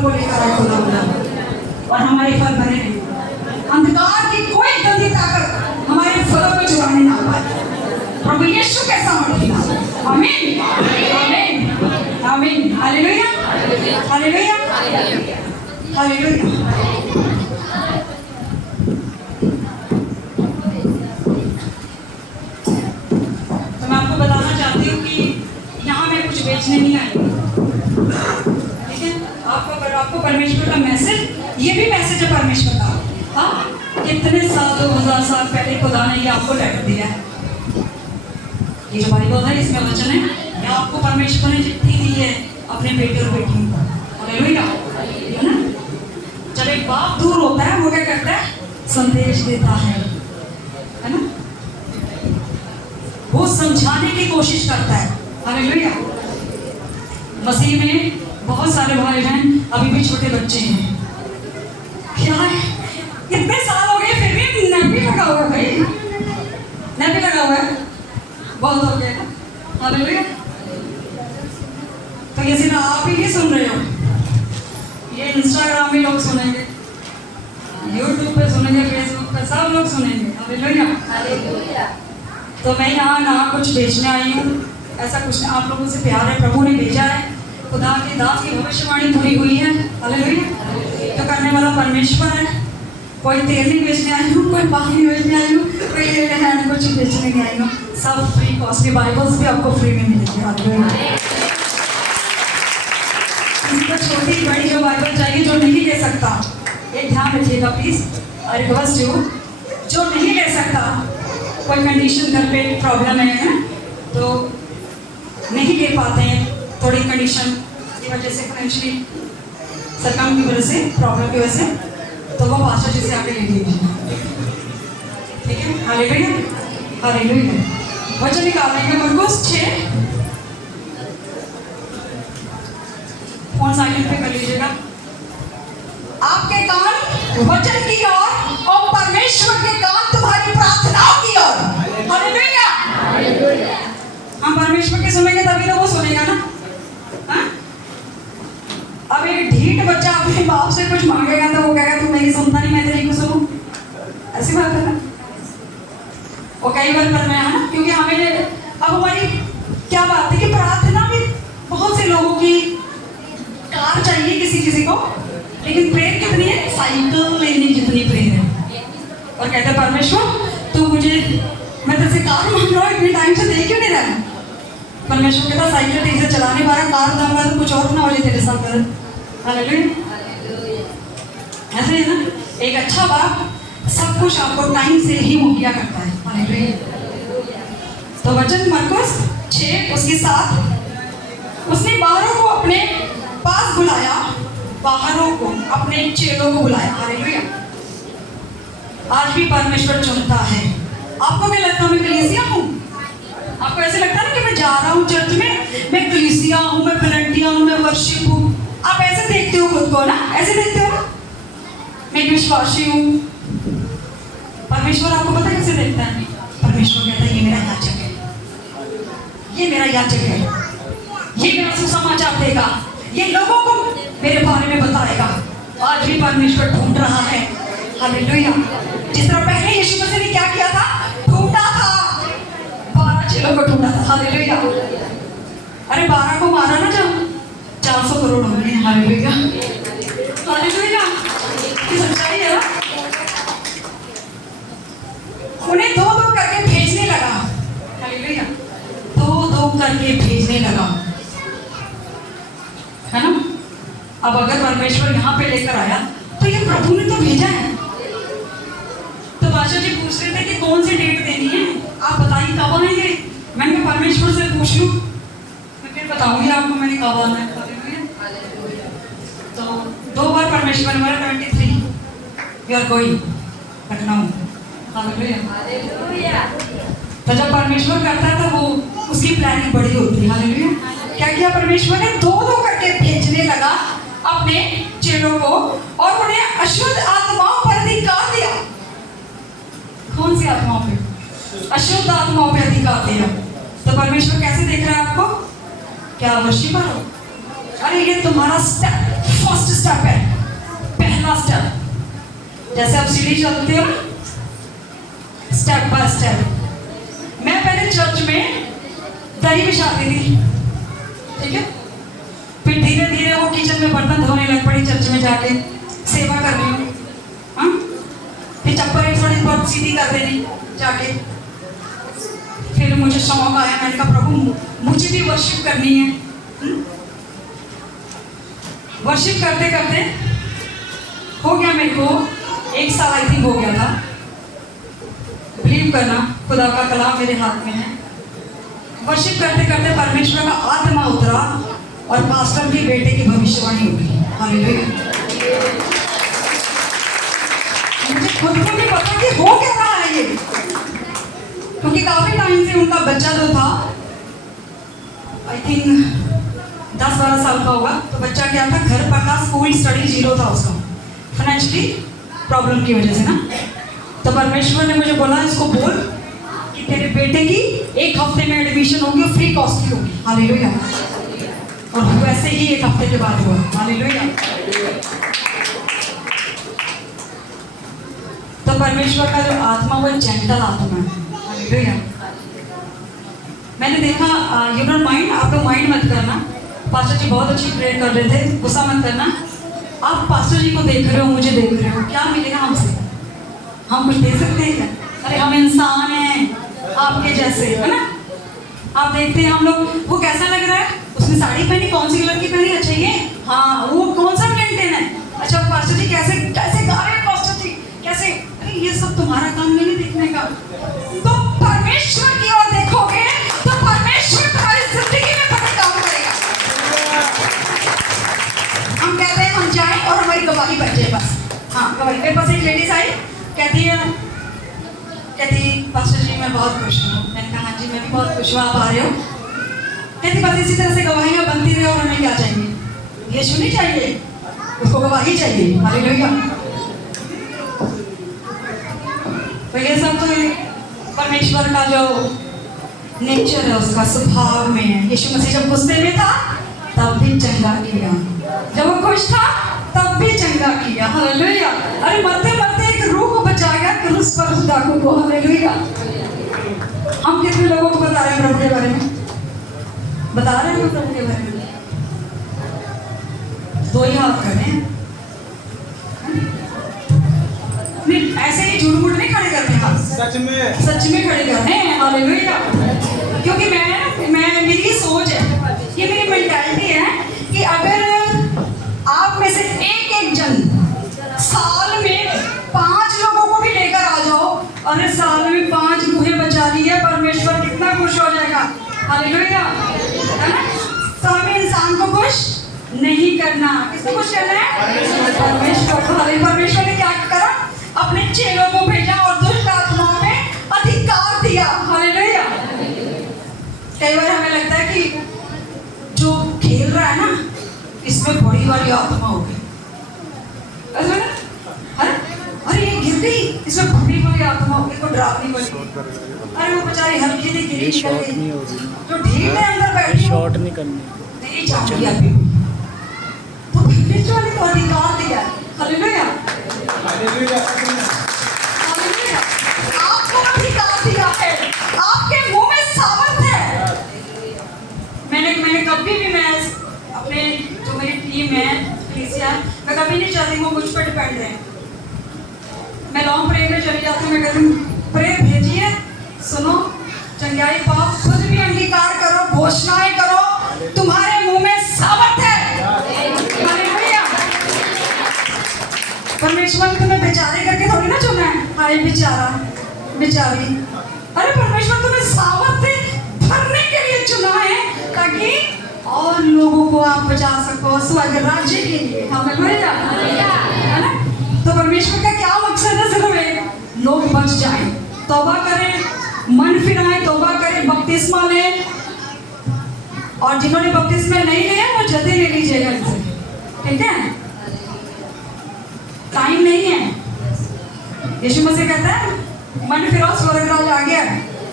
फल को लेकर आए खुदा और हमारे फल बने रहे। अंधकार की कोई गंदी ताकत हमारे फलों को चुराने ना पाए। प्रभु यीशु के सामर्थ्य नाम। आमीन आमीन आमीन। Hallelujah hallelujah hallelujah. तो मैं आपको बताना चाहती हूँ कि यहाँ मैं कुछ बेचने नहीं आई। ठीक है, आपको परमेश्वर का मैसेज, ये भी मैसेज है परमेश्वर का। हाँ, कितने साल 2000 साल पहले खुदा ने ये आपको लेटर दिया है। ये जो बाइबल है इसमें वचन है, ये आपको परमेश्वर ने चिट्ठी दी है अपने बेटे और बेटियों को। हालेलुया, है ना। जब एक बाप दूर होता है वो क्या करता है? संदेश देता है ना। वो समझाने की कोशिश करता है। हालेलुया। मसीह में बहुत सारे भाई बहन अभी भी छोटे बच्चे हैं। क्या है, इतने साल हो गए फिर भी नबी लगा हुआ है भाई, नबी लगा हुआ है, बहुत हो गया ना। हालेलुया। तो ये सिर्फ आप ही नहीं सुन रहे हो, ये इंस्टाग्राम में लोग सुनेंगे, यूट्यूब पे सुनेंगे, फेसबुक पे सब लोग सुनेंगे। हालेलुया। तो मैं यहाँ ना कुछ बेचने आई हूँ, ऐसा कुछ नहीं। आप लोगों से प्यार है, प्रभु ने भेजा है, खुदा के दास की भविष्यवाणी पूरी हुई है। हालेलुया। तो करने वाला परमेश्वर है। कोई तेल नहीं बेचने आई हूँ, कोई पानी नहीं बेचने आई हूँ, कोई कुछ बेचने नहीं आई हूँ। सब फ्री कॉस्टली बाइबल्स भी आपको फ्री में मिलेगी। हालेलुया। किसी को छोटी बड़ी जो बाइबल चाहिए, जो नहीं ले सकता, एक ध्यान रखिएगा प्लीज, आई रिक्वेस्ट यू, जो नहीं ले सकता, कोई कंडीशन घर पे प्रॉब्लम है तो नहीं ले पाते हैं, थोड़ी कंडीशन की वजह से, फाइनेंशियली सरकम की वजह से, प्रॉब्लम की वजह से, तो वो पास्टर जी से आके ले लीजिए। ठीक है, हालेलुया हालेलुया। वचन निकालेंगे मरकुस 6, फोन साइलेंट पे कर लीजिएगा। आपके कान वचन की ओर और परमेश्वर के कान तुम्हारी प्रार्थनाओं की ओर। हालेलुया। हम परमेश्वर के सुनेंगे तभी तो वो सुनेगा ना। हाँ? अब एक ढीठ बच्चा अपने बाप से कुछ मांगेगा तो वो कहेगा तू मेरी सुनता नहीं, मैं तेरी को सुनूं, ऐसी बात है ना। वो कई बार करना है ना, क्योंकि हमें अब हमारी क्या बात है कि प्रार्थना भी बहुत से लोगों की कार चाहिए किसी को, लेकिन प्रेम कितनी है? साइकिल लेने जितनी प्रेम है। और कहते हैं परमेश्वर तू मुझे, मैं तेरे से कार मांग रहा हूँ, इतने टाइम से दे क्यों नहीं रहा? परमेश्वर कहता साइकिल ठीक से चलाने वाला, कार दूंगा तो कुछ और ना हो जाए तेरे साथ कर। हालेलुया। ऐसे है ना, एक अच्छा बाप सब कुछ आपको टाइम से ही मुहैया करता है। हालेलुया। तो वचन मरकुस 6 उसके 7, उसने बाहरों को अपने पास बुलाया, बाहरों को अपने चेलों को बुलाया। हालेलुया। आज भी परमेश्वर चुनता है। आपको क्या लगता है मैं कलीसिया हूँ? आपको ऐसे लगता है ना कि मैं जा रहा हूँ चर्च में, मैं कलीसिया हूँ, मैं वॉलंटियर हूँ, मैं वर्शिप हूँ। आप ऐसे देखते हो खुद को ना, ऐसे देखते हो ना, मैं एक विश्वासी हूँ। परमेश्वर आपको पता कैसे देखता है? परमेश्वर कहता है ये मेरा याजक है, ये मेरा याजक है, ये मेरा सुसमाचार देगा, ये लोगों को मेरे बारे में बताएगा। आज भी परमेश्वर ढूंढ रहा है। हालेलुया। जिस तरह पहले यीशु मसीह ने क्या किया था? ढूंढा था, 12 चेलों को ढूंढा था। हालेलुया। अरे 12 को मारा ना जब 400 करोड़ हो गए। Hallelujah hallelujah. ये सच्चाई है ना। उन्हें 2-2 करके भेजने लगा। हालेलुया। 2-2 करके भेजने लगा, है ना। अब अगर परमेश्वर यहाँ पे लेकर आया तो ये प्रभु ने तो भेजा है। तो बादशाह जी पूछ रहे थे कि कौन सी डेट देनी है, आप बताइए कब आएंगे। मैंने कहा परमेश्वर से पूछ लूं, मैं फिर बताऊंगी आपको मैंने कब आना है। तो 2 बार परमेश्वर ने बोला 23 you are going but now. Hallelujah. तो जब परमेश्वर करता है तो वो उसकी प्लानिंग बड़ी होती है। हालेलुया। क्या किया परमेश्वर ने? 2-2 करके भेजने लगा अपने चेलों को और उन्हें अशुद्ध आत्माओं पर अधिकार दिया। कौन सी आत्माओं पे? अशुद्ध आत्माओं पे अधिकार दिया। तो परमेश्वर कैसे देख रहा है आपको? क्या वर्शिपर हो? अरे ये तुम्हारा फर्स्ट स्टेप स्टेप है, पहला स्टेप। जैसे आप सीढ़ी चलते हो स्टेप बाय स्टेप। मैं पहले चर्च में दही बिछाती थी, ठीक है, फिर धीरे धीरे वो किचन में बर्तन धोने लग पड़ी, चर्च में जाके सेवा कर रही हूँ, हाँ? फिर चप्पल थोड़ी बहुत सीधी कर देनी जाके। फिर मुझे शौक आया, मैंने कहा प्रभु मुझे भी वर्शिप करनी है। वर्शिप करते करते हो गया मेरे को 1 साल आई थिंक हो गया था। बिलीव करना, खुदा का कलाम मेरे हाथ में है। वर्शिप करते करते परमेश्वर का आत्मा उतरा और पास्टर के बेटे की भविष्यवाणी हो गई। हालेलुया। मुझे खुद को नहीं पता कि हो क्या रहा है ये, क्योंकि काफी टाइम से उनका बच्चा जो था आई थिंक 10-12 साल का होगा, तो बच्चा क्या था, घर पर था, स्कूल स्टडी 0 था उसका, फाइनेंशियली प्रॉब्लम की वजह से ना। तो परमेश्वर ने मुझे बोला इसको बोल कि तेरे बेटे की 1 हफ्ते में एडमिशन होगी और फ्री कॉस्ट की होगी। हालेलुया। और वैसे ही 1 हफ्ते के बाद हुआ। हालेलुया। तो परमेश्वर का जो आत्मा वो जेंटल आत्मा है। हालेलुया। मैंने देखा, यू डोंट माइंड, आप लोग माइंड मत करना, पास्टर जी बहुत अच्छी प्रेयर कर रहे थे, गुस्सा मत करना। आप पास्टर जी को देख रहे हो, मुझे देख रहे हो, क्या मिलेगा हमसे? हम कुछ दे सकते हैं क्या? अरे हम इंसान हैं आपके जैसे, है ना? आप देखते हैं हम लोग, वो कैसा लग रहा है, उसने साड़ी पहनी, कौन सी कलर की पहनी, अच्छा ये, हाँ वो कौन सा मेंटेन है, अच्छा पास्टर जी कैसे कैसे गा रहे हैं पास्टर जी कैसे, अरे ये सब तुम्हारा काम नहीं देखने का। तो परमेश्वर की ओर देखोगे तो परमेश्वर तुम्हारी जिंदगी में बड़ा काम करेगा। हम कहते हैं हम जाएं और हमारी गवाही बच जाए बस। हाँ गवाही। मेरे पास एक लेडीज आई, कहती पास्टर जी मैं बहुत खुश हूँ। मैंने कहा हाँ जी मैं भी बहुत खुश हूँ, आप आ रहे हो? कहती बस इसी तरह से गवाहियाँ बनती रहे, और हमें क्या चाहिए? यीशु नहीं चाहिए, उसको गवाही चाहिए। हालेलुया। तो ये सब तो परमेश्वर का जो नेचर है, उसका स्वभाव में है। यीशु मसीह जब गुस्से में था तब भी चंगा किया, जब वो खुश था तब भी चंगा किया। हालेलुया। अरे मरते मरते एक रूह को बचाएगा क्रूस पर उस डाकू को। हालेलुया। हम कितने लोगों को बता रहे हैं प्रभु के बारे में? बता रहे हैं प्रभु के बारे में? 2 ही हाथ करें, ऐसे ही झूठ मूठ नहीं खड़े करते हाथ, सच में खड़े करते हैं। हालेलुया। क्योंकि मैं मेरी सोच है, ये मेरी मेंटालिटी है कि अगर आप में से एक जन साल में 5 लोगों को भी लेकर आ जाओ, अरे साल में 5 रूहें बचा ली है, परमेश्वर कितना खुश हो जाएगा। हालेलुया। है ना? तो हमें इंसान को खुश नहीं करना, किसको खुश करना है? परमेश्वर को। परमेश्वर ने क्या करा? अपने चेलों को भेजा और दुष्ट आत्माओं में अधिकार दिया। हालेलुया। कई बार हमें लगता है कि जो खेल रहा है ना, इसमें बड़ी वाली आत्मा होगी, अरे ये गिर गई, इसमें बड़ी वाली आत्मा होगी, को डरावनी वाली। अरे वो बेचारी हल्की सी गिरी निकल गई, जो ढीठ है अंदर बैठी, शॉट नहीं करनी, नहीं चाहूंगी अभी। तो बीच वाले को अधिकार दिया। हालेलुया। आपको अधिकार दिया है, आपके मुंह में सामर्थ है। मैंने कभी भी, मैं अपने जो मेरी टीम है क्रिस्चियन, मैं कभी नहीं चाहती वो मुझ पर डिपेंड रहे। मैं लॉन्ग प्रेयर में चली जाती हूँ, मैं कहती हूँ प्रेयर भेजिए, सुनो, चंगाई पाओ, खुद भी अंगीकार करो, घोषणाएं करो, तुम्हारे मुंह में सामर्थ है। हालेलुया। परमेश्वर ने तुम्हें बेचारे करके थोड़ी ना चुना है, हाय बेचारा बेचारी। अरे परमेश्वर तुम्हें सामर्थ्य भरने के लिए चुना है, ताकि और लोगों को आप बचा सको स्वर्ग राज्य के लिए। हालेलुया। है ना? तो परमेश्वर का क्या मकसद है? सिर्फ एक, लोग बच जाएं, तौबा करें, मन फिराएं, तौबा करें, बपतिस्मा लें, और जिन्होंने बपतिस्मा नहीं लिया वो जल्दी ले लीजिएगा इनसे, ठीक है? टाइम नहीं है। यीशु मसीह कहता है मन फिराओ स्वर्ग राज्य आ गया।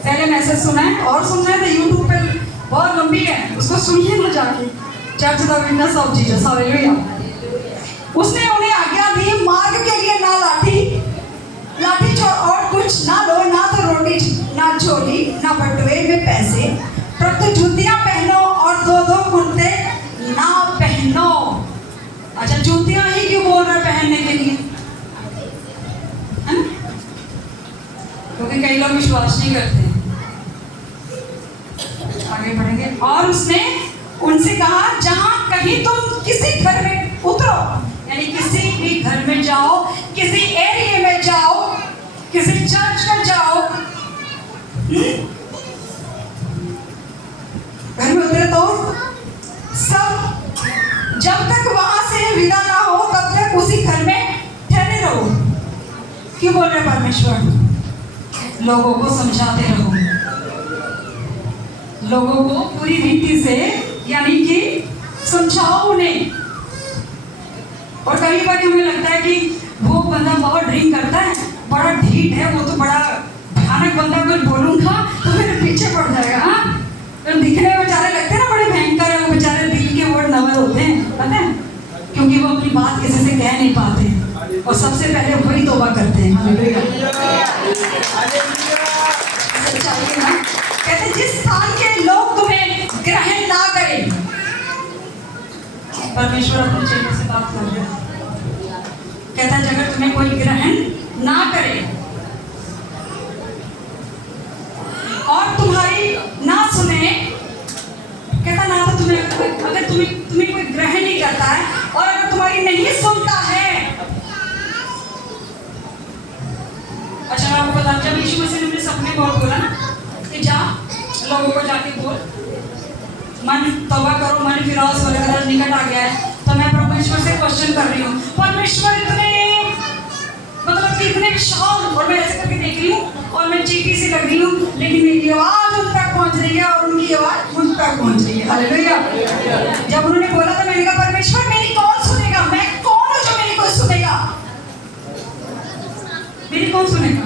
पहले मैसेज सुना है, और सुनना है तो यूट्यूब पे बहुत लंबी है, उसको सुनिए ना जाके, church the witness of Jesus. Hallelujah. अच्छा, जूतियां ही क्यों बोल रहा है पहनने के लिए? है ना? क्योंकि कई लोग विश्वास नहीं करते। आगे बढ़ेंगे। और उसने उनसे कहा, जहां कहीं तुम किसी घर में उतरो, यानी किसी भी घर में जाओ, किसी एरिया में जाओ, किसी चर्च में जाओ, घर में उतरे तो सब जब तक वहां से विदा ना हो तब तक उसी घर में ठहरे रहो। क्यों बोल रहे परमेश्वर? लोगों को समझाते रहो, लोगों को पूरी रीति से, यानी कि समझाओ उन्हें। और कई बार हमें लगता है कि वो बंदा बहुत ड्रिंक करता है, बड़ा ढीठ है, वो तो बड़ा भयानक बंदा, कुछ बोलूंगा तो मेरे पीछे पड़ जाएगा। हाँ, तो दिखने में बेचारे लगते हैं ना बड़े भयंकर है, वो बेचारे दिल के वर्ड नवर होते हैं, पता है, क्योंकि वो अपनी बात किसी से कह नहीं पाते और सबसे पहले वही तौबा करते हैं। सच्चाई ना, कहते जिस स्थान के लोग तुम्हें ग्रहण ना करें, परमेश्वर अपने चेहरे से बात कर रहे हैं, कहता है अगर तुम्हें कोई ग्रहण ना करे और तुम्हारी ना सुने, कहता ना तो तुम्हें, अगर तुम्हें कोई ग्रहण नहीं करता है और अगर तुम्हारी नहीं सुनता है। अच्छा, मैं आपको बता, जब यीशु मसीह ने अपने सपने को बोला ना कि जा लोगों को जाके बोल, मन तौबा करो, मन फिरौज वगैरह निकट आ गया है, तो मैं परमेश्वर से क्वेश्चन कर रही हूँ, परमेश्वर इतने मतलब कि इतने विशाल, और मैं ऐसे करके देख रही हूँ और मैं चीटी सी लग रही हूँ, लेकिन मेरी आवाज उन तक पहुँच रही है और उनकी आवाज मुझ तक पहुँच रही है। हालेलुया। जब उन्होंने बोला तो मैंने कहा परमेश्वर मेरी कौन सुनेगा, मैं कौन हूँ जो मेरी कोई सुनेगा, मेरी कौन सुनेगा?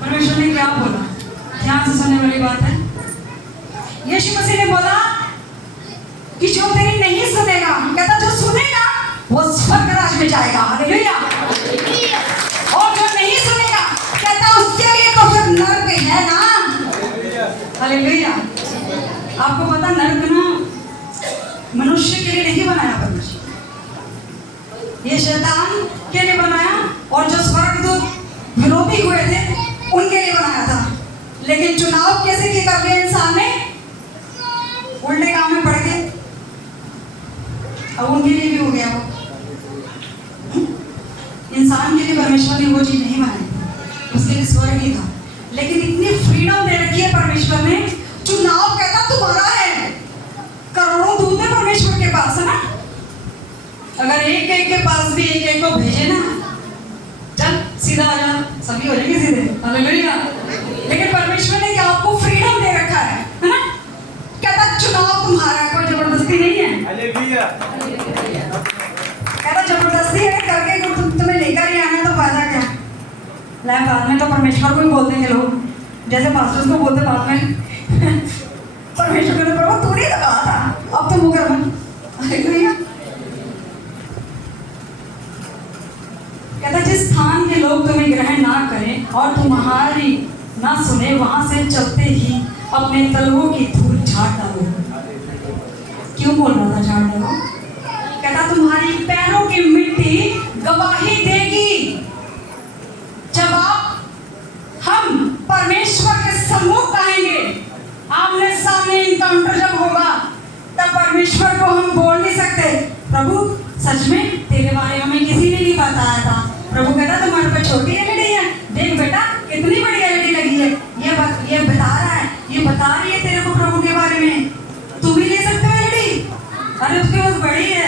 परमेश्वर ने क्या बोला? ध्यान से सुनने वाली बात है। यीशु मसीह ने बोला कि जो तेरी नहीं सुनेगा, कहता जो सुनेगा वो स्वर्ग राज में जाएगा। हालेलुया। और जो नहीं सुनेगा, कहता उसके लिए तो फिर नरक है ना। हालेलुया। आपको पता नरक ना मनुष्य के लिए नहीं बनाया परमेश्वर, ये शैतान के लिए बनाया, और जो स्वर्गदूत विरोधी हुए थे उनके लिए बनाया था। लेकिन चुनाव कैसे की कर लिया इंसान ने? उल्टे काम में पड़ गए, अब उनके लिए भी हो गया। वो इंसान के लिए परमेश्वर ने वो चीज नहीं बनाई, उसके लिए स्वर्ग ही था। लेकिन इतनी फ्रीडम दे रखी है परमेश्वर ने, चुनाव कहता तुम्हारा है। करोड़ों दूत है परमेश्वर के पास, है ना? अगर एक एक के पास भी एक एक को भेजे ना, चल सीधा आ जा, सभी हो जाएंगे सीधे। हालेलुया। लेकिन परमेश्वर ने क्या आपको फ्रीडम दे रखा है ना? कहता चुनाव तुम्हारा, कोई जबरदस्ती नहीं है। हालेलुया। कहता जबरदस्ती है करके तुम्हें लेकर ही आना, तो फायदा क्या? ला बाद में तो परमेश्वर को ही बोल देंगे लोग, जैसे पास्टर्स को बोलते बाद में परमेश्वर ने प्रभु तूने तो कहा था, अब तो मुकर बन। हालेलुया। कहता जिस स्थान के लोग तुम्हें ग्रहण ना करें और तुम्हारी ना सुने, वहां से चलते ही अपने तलवों की धूल झाड़ डालो। क्यों बोल रहा था झाड़ डालो? कहता तुम्हारी पैरों की मिट्टी गवाही देगी। जब हम परमेश्वर के सम्मुख आएंगे, आमने सामने इनकाउंटर जब होगा, तब परमेश्वर को हम बोल नहीं सकते प्रभु सच में तेरे बारे में हमें किसी ने नहीं बताया था। प्रभु कहता तुम्हारे पर छोटी एलईडी है, देख बेटा कितनी बड़ी एलईडी लगी है, ये बता रहा है, ये बता रही है तेरे को प्रभु के बारे में, तुम भी ले सकते हो एलईडी। अरे उसके पास बड़ी है,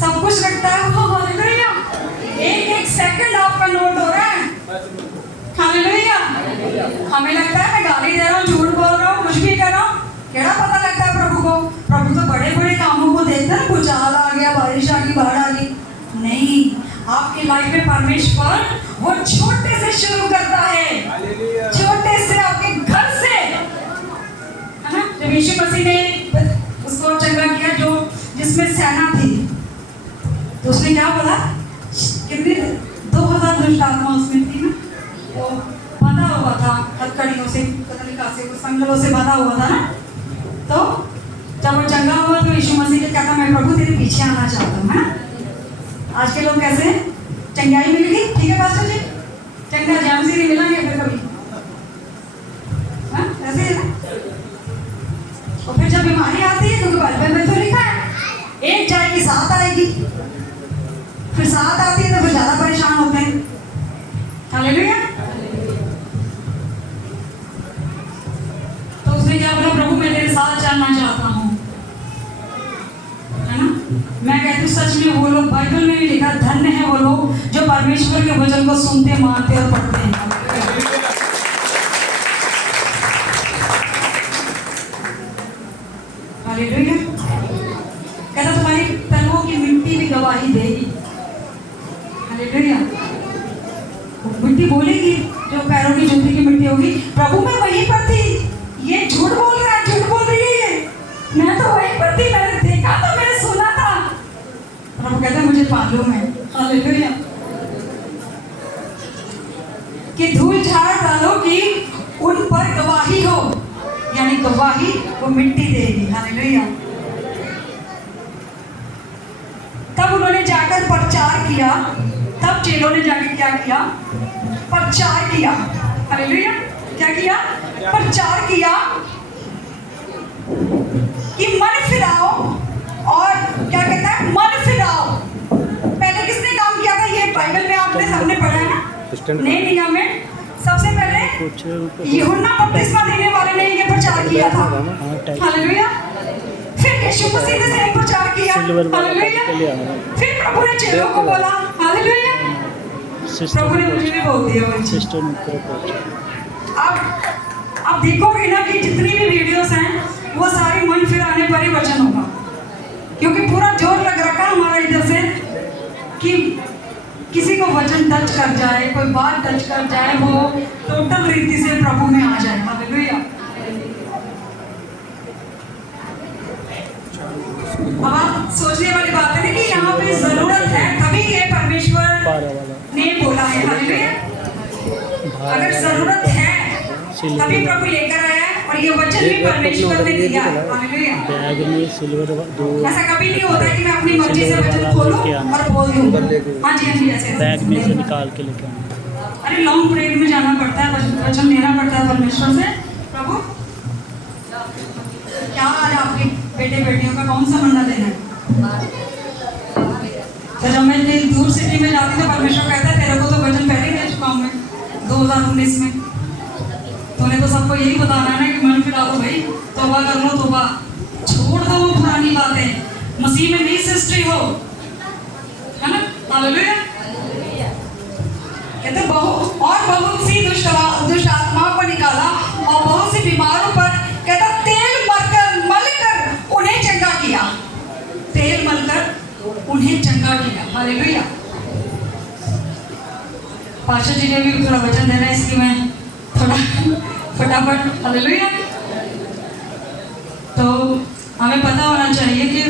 सब कुछ रखता है वो। हालेलुया। एक एक सेकंड आपका नोट हो रहा है। हालेलुया। हमें लगता है मैं गाली दे रहा हूँ, झूठ बोल रहा हूँ, कुछ भी कर रहा हूँ, क्या पता लगता है प्रभु को? प्रभु तो बड़े बड़े कामों को देखता है, भूचाल आ गया, बारिश आ गई, बाढ़ आ गई। नहीं, आपकी लाइफ में परमेश्वर वो छोटे से शुरू करता है, छोटे से आपके घर से, है ना? जब यीशु मसीह ने उसको चंगा किया जो जिसमें सेना थी, तो उसने क्या बोला? कितनी 2000 दुष्ट आत्मा उसमें थी ना, वो बंधा हुआ था हथकड़ियों से, कतलिका से, संगलों से बंधा हुआ था ना। तो जब वो चंगा हुआ तो यीशु मसीह ने कहा मैं प्रभु तेरे पीछे आना चाहता हूँ, है ना? आज के लोग कैसे हैं? चंगाई मिल गई, ठीक है पास्टर जी, चंगा जाम से नहीं मिलेंगे फिर कभी, हाँ ऐसे है ना? और फिर जब बीमारी आती है क्योंकि बाइबल में तो लिखा है एक जाएगी सात आएगी, फिर सात आती है तो फिर ज्यादा परेशान होते हैं। हालेलुया। तो उसने क्या बोला, प्रभु मैं तेरे साथ चलना चाहता हूँ, है ना? मैं कहती हूँ सच में वो लोग, बाइबल में भी लिखा धन्य है वो लोग जो परमेश्वर के वचन को सुनते मानते और पढ़ते हैं। हालेलुया। कहता तुम्हारी तलवों की मिट्टी भी गवाही देगी। हालेलुया। मिट्टी बोलेगी, जो पैरों की जूती की मिट्टी होगी, प्रभु मैं वहीं पर थी, ये झूठ बोल रहा है, झूठ बोल रही है ये, मैं तो वहीं पर थी, मैंने देखा था, मैंने सुना था। प्रभु कहते हैं मुझे मालूम है। हालेलुया। कि धूल झाड़ डालो कि उन पर गवाही हो, यानी गवाही वो मिट्टी देगी। हालेलुया। तब उन्होंने जाकर प्रचार किया, तब चेलों ने जाकर क्या किया? प्रचार किया। हालेलुया। क्या किया? प्रचार किया कि मन फिराओ, और क्या कहता है? मन फिराओ। पहले किसने काम किया था? ये बाइबल में आपने सबने पढ़ा है ना? नए नियम में सबसे पहले यूहन्ना बपतिस्मा देने वाले ने ये प्रचार किया था। हालेलुया। फिर यीशु मसीह ने सेम प्रचार किया। हालेलुया। फिर प्रभु ने चेलों को बोला। हालेलुया। प्रभु ने मुझे भी बोल दिया। अब देखोगे ना कि जितनी भी वीडियोस हैं वो सारी मन फिराने पर ही वचन होगा, क्योंकि पूरा जोर लग रखा हमारा इधर से कि किसी को वचन टच कर जाए, कोई बात टच कर जाए, वो टोटल रीति से प्रभु में आ जाए। हालेलुया। अब आप सोचने वाली बात है ना कि यहाँ पे जरूरत है तभी ये परमेश्वर ने बोला है। हालेलुया। अगर जरूरत है तभी प्रभु लेकर आया है, और ये वचन भी परमेश्वर ने दिया है। हालेलुया। बैग में सिल्वर ऐसा कभी नहीं होता है कि मैं अपनी मर्जी से वचन खोलूं और बोल दूं। हाँ जी, हाँ जी, ऐसे बैग में से निकाल के लेके आना। अरे लॉन्ग प्रेयर में जाना पड़ता है, वचन लेना पड़ता है परमेश्वर से। प्रभु क्या आज आपके बेटे बेटियों का कौन सा मन्नत देना है? तो जब मैं दूर सिटी में जाती तो परमेश्वर कहता है तेरे को तो वचन पहले ही दे चुका हूँ मैं 2019 में। तूने तो सबको यही बताना है ना कि मन फिरा दो भाई, तौबा कर लो, तौबा छोड़ दो वो पुरानी बातें, मसीह में नई सृष्टि हो, है ना? हालेलुया। कहते बहुत सी दुष्ट आत्माओं को निकाला और बहुत सी बीमारों पर कहता तेल मलकर उन्हें चंगा किया। तेल मलकर उन्हें चंगा किया। हालेलुया। पास्टर जी ने भी थोड़ा वचन देना है, इसलिए मैं थोड़ा फटाफट। हालेलुया। तो हमें पता होना चाहिए कि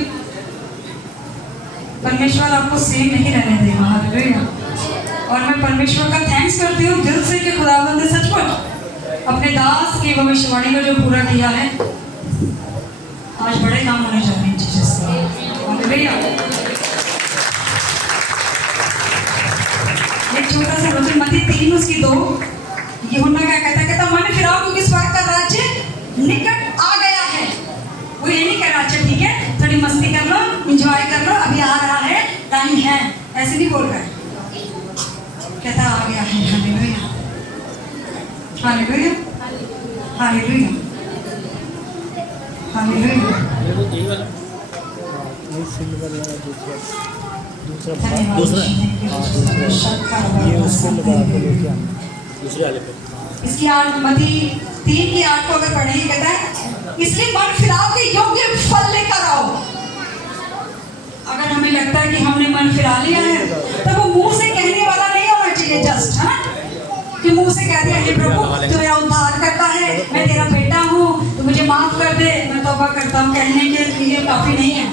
परमेश्वर आपको सेम नहीं रहने देगा। हालेलुया। और मैं परमेश्वर का थैंक्स करती हूँ दिल से कि खुदावंद ने सचमुच अपने दास की भविष्यवाणी को जो पूरा किया है। आज बड़े काम होने जा रहे हैं जीसस से। हालेलुया। एक छोटा सा वचन मत्ती 3:2 यूहन्ना क्या कहता मन फिराओ क्योंकि स्वर्ग का राज्य निकट आ गया है। वो ये नहीं कह रहा अच्छा ठीक है थोड़ी मस्ती कर लो, एंजॉय कर लो, अभी आ रहा है, टाइम है, ऐसे नहीं बोल रहा है, कहता आ गया है। Hallelujah. Hallelujah. Hallelujah. Hallelujah. Silver वाला दूसरा ये उसको लगा के लेके आना दूसरे वाले पे। इसकी मत्ती 3:8 को अगर पढ़ेंगे कहता है इसलिए मन फिराओ के योग्य फल लेकर आओ। अगर हमें लगता है कि हमने मन फिरा लिया है तो वो मुंह से कहने वाला नहीं होना चाहिए, जस्ट है ना कि मुंह से कहते हैं हे प्रभु तू मेरा उद्धार करता है, मैं तेरा बेटा हूँ, तू मुझे माफ कर दे, मैं तौबा करता हूँ, कहने के लिए काफी नहीं है।